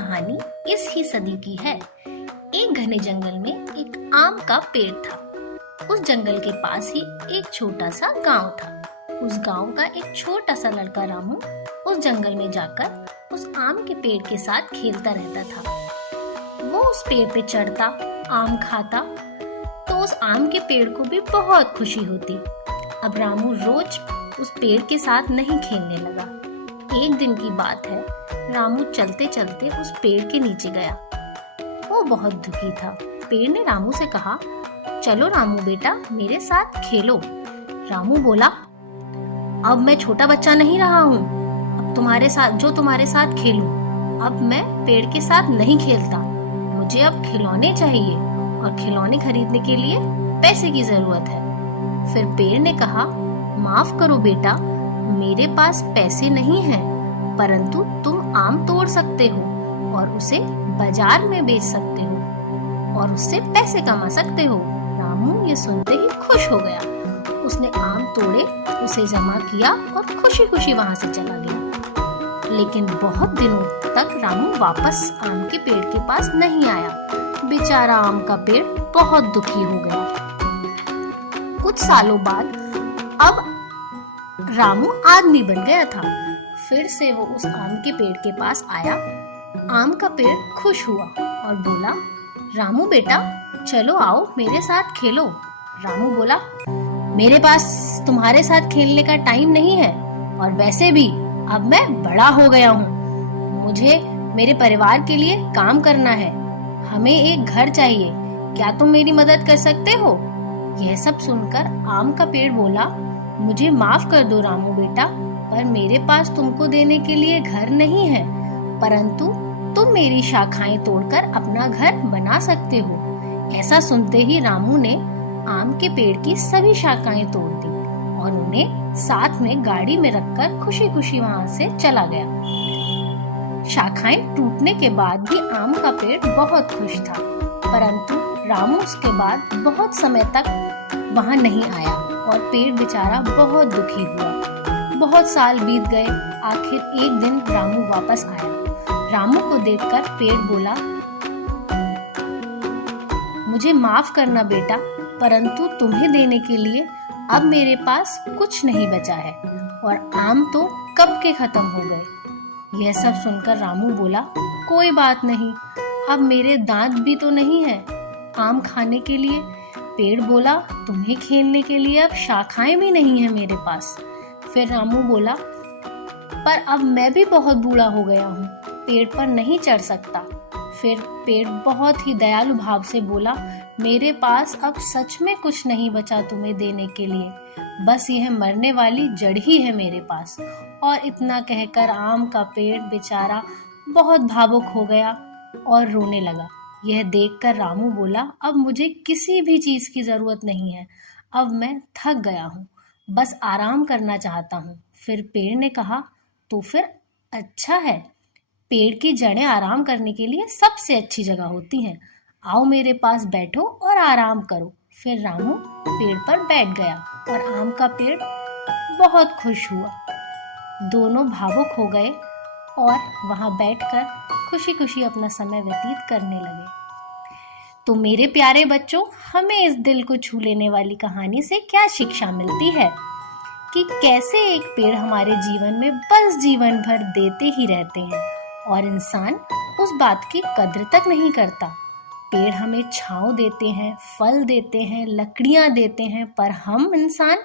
कहानी इस ही सदी की है। एक घने जंगल में एक आम का पेड़ था। उस जंगल के पास ही एक छोटा सा गांव था। उस गांव का एक छोटा सा लड़का रामू उस जंगल में जाकर उस आम के पेड़ के साथ खेलता रहता था। वो उस पेड़ पे चढ़ता, आम खाता तो उस आम के पेड़ को भी बहुत खुशी होती। अब रामू रोज उस पेड़ के साथ नहीं खेलने लगा। एक दिन की बात है, रामू चलते चलते उस पेड़ के नीचे गया। वो बहुत दुखी था। पेड़ ने रामू से कहा, चलो रामू बेटा, मेरे साथ खेलो। रामू बोला, अब मैं छोटा बच्चा नहीं रहा हूँ, अब तुम्हारे साथ खेलूं। अब मैं पेड़ के साथ नहीं खेलता। मुझे अब खिलौने चाहिए और खिलौने खरीदने के लिए पैसे की जरूरत है। फिर पेड़ ने कहा, माफ करो बेटा, मेरे पास पैसे नहीं हैं, परंतु तुम आम तोड़ सकते हो और उसे बाजार में बेच सकते हो और उससे पैसे कमा सकते हो। रामू ये सुनते ही खुश हो गया। उसने आम तोड़े, उसे जमा किया और खुशी खुशी वहां से चला गया। लेकिन बहुत दिनों तक रामू वापस आम के पेड़ के पास नहीं आया। बेचारा आम का पेड़ बहुत दुखी हो गया। कुछ सालों बाद अब रामू आदमी बन गया था। फिर से वो उस आम के पेड़ के पास आया। आम का पेड़ खुश हुआ और बोला, रामू बेटा, चलो आओ मेरे साथ खेलो। रामू बोला, मेरे पास तुम्हारे साथ खेलने का टाइम नहीं है और वैसे भी अब मैं बड़ा हो गया हूँ। मुझे मेरे परिवार के लिए काम करना है। हमें एक घर चाहिए। क्या तुम मेरी मदद कर सकते हो? यह सब सुनकर आम का पेड़ बोला, मुझे माफ कर दो रामू बेटा, पर मेरे पास तुमको देने के लिए घर नहीं है, परंतु तुम मेरी शाखाएं तोड़कर अपना घर बना सकते हो। ऐसा सुनते ही रामू ने आम के पेड़ की सभी शाखाएं तोड़ दी और उन्हें साथ में गाड़ी में रखकर खुशी खुशी वहां से चला गया। शाखाएं टूटने के बाद भी आम का पेड़ बहुत खुश था, परंतु रामू उसके बाद बहुत समय तक वहां नहीं आया और पेड़ बेचारा बहुत दुखी हुआ। बहुत साल बीत गए। आखिर एक दिन रामू वापस आया। रामू को देखकर पेड़ बोला, मुझे माफ करना बेटा, परंतु तुम्हें देने के लिए अब मेरे पास कुछ नहीं बचा है और आम तो कब के खत्म हो गए। यह सब सुनकर रामू बोला, कोई बात नहीं, अब मेरे दांत भी तो नहीं है आम खाने के लिए। पेड़ बोला, तुम्हें खेलने के लिए अब शाखाएं भी नहीं है मेरे पास। फिर रामू बोला, पर अब मैं भी बहुत बूढ़ा हो गया हूँ, पेड़ पर नहीं चढ़ सकता। फिर पेड़ बहुत ही दयालु भाव से बोला, मेरे पास अब सच में कुछ नहीं बचा तुम्हें देने के लिए, बस यह मरने वाली जड़ ही है मेरे पास। और इतना कहकर आम का पेड़ बेचारा बहुत भावुक हो गया और रोने लगा। यह देखकर रामू बोला, अब मुझे किसी भी चीज की जरूरत नहीं है, अब मैं थक गया हूँ, बस आराम करना चाहता हूँ। फिर पेड़ ने कहा, तो फिर अच्छा है, पेड़ की जड़ें आराम करने के लिए सबसे अच्छी जगह होती हैं। आओ मेरे पास बैठो और आराम करो। फिर रामू पेड़ पर बैठ गया और आम का पेड़ बहुत खुश हुआ। दोनों भावुक हो गए और वहां बैठकर खुशी खुशी अपना समय व्यतीत करने लगे। तो मेरे प्यारे बच्चों, हमें इस दिल को छू लेने वाली कहानी से क्या शिक्षा मिलती है कि कैसे एक पेड़ हमारे जीवन में बस जीवन भर देते ही रहते हैं और इंसान उस बात की कद्र तक नहीं करता। पेड़ हमें छांव देते हैं, फल देते हैं, लकड़ियां देते हैं, पर हम इंसान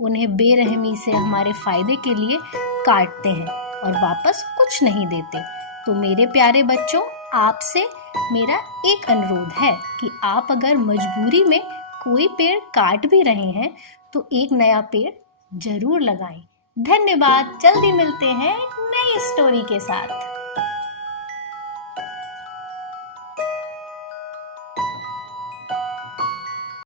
उन्हें बेरहमी से हमारे फायदे के लिए काटते हैं और वापस कुछ नहीं देते। तो मेरे प्यारे बच्चों, आपसे मेरा एक अनुरोध है कि आप अगर मजबूरी में कोई पेड़ काट भी रहे हैं तो एक नया पेड़ जरूर लगाएं। धन्यवाद। जल्दी मिलते हैं एक नई स्टोरी के साथ।